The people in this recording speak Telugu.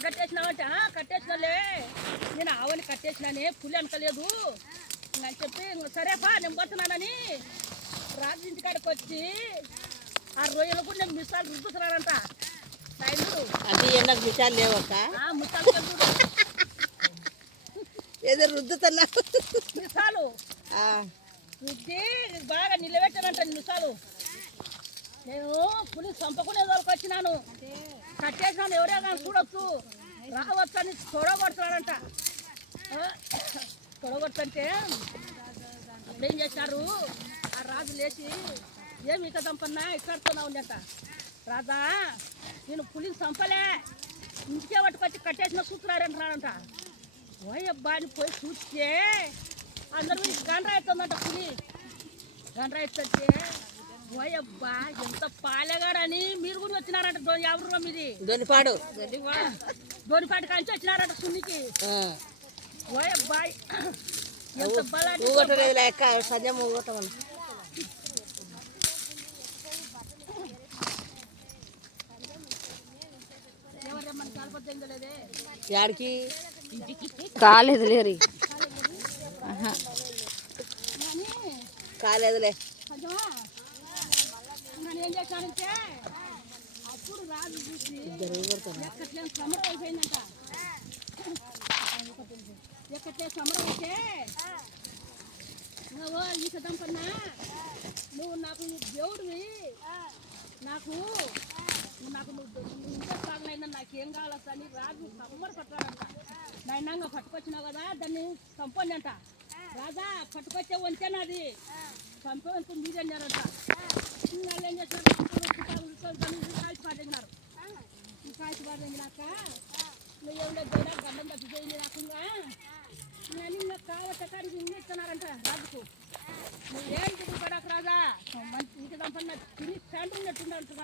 కట్టేసినావంటే కట్టేసినాలే, నేను ఆవని కట్టేసినానే, పులి అనకలేదు అని చెప్పి సరేపా నేను పోతున్నానని రాజు ఇంటికాడికి వచ్చి ఆ రొయ్యలు కూడా నేను మిసాలు రుద్దుతున్నానంట. అది నాకు మిసాలు లేవక్క, మిసాలు ఏదో రుద్దుతున్నా మిసాలు రుద్ది బాగా నిలబెట్టానంట మిసాలు. నేను పులి చంపకుండా వచ్చినాను, కట్టేసినాను, ఎవరే కానీ చూడొచ్చు రావచ్చు అని తొడగొడుతున్నాడంట. తొడగొడుతుంటే అప్పుడేం చేశారు, ఆ రాజు లేచి ఏమి ఇక చంపన్నా ఇక్కడుతున్నావు ఉందంట. రాజా నేను పులిని చంపలే, ఇంటికే పట్టుకొచ్చి కట్టేసిన చూస్తున్నారంటున్నాడంట. ఓయబ్బా అని పోయి చూస్తే అందరూ గండ్రా ఎత్తుందంట పులి. గండ్రా ఎత్తుంటే ఓయబ్బా ఎంత పాలేగాడని మీరు కూడా వచ్చినారంట. ఎవరు మీది? దొనిపాడు దొనిపాటి కాంచి వచ్చినారంట సున్నికి. ఓయబ్బా ఎంత బలాన్ని సంజయ్ ఊగటం ఎవరేమన్నా కాలిపోతుందలేదే యాడికి కాలేదు లేరు కాలేదులే. ఏం చేశానంటే అప్పుడు రాజు చూసి ఎక్కట్లేని సమరం అయిపోయిందంట. ఎక్కట్లే సమరం అయితే నువ్వు ఈ కదంపన్నా నువ్వు నాకు దేవుడివి, నాకు నువ్వు ఇంట్లో సాగనైనా నాకేం కావాలని రాజు సమ్మరు పట్టాడంట. నైనాంగా పట్టుకొచ్చినావు కదా దాన్ని చంపండి అంట. రాజా పట్టుకొచ్చే వంతేనాది చంపేందుకు మీరన్నారంట. వాళ్ళు ఏం చేసినారు, కాల్చి పాటగినారు. ఈ కాల్చి పాటగినాక నువ్వు ఏమిటో దేవుడా గండం తప్పి చేయండి రాకుండా నేను ఇంకా కావచ్చ కాడికి ఇన్ని ఇస్తున్నారంట రాజుకు. నువ్వేం తిరిగి పడకు రాజా, మంచి ఇంటి దంపన్న తిని తండ్రి ఉన్నట్టుండ అంటున్నారు.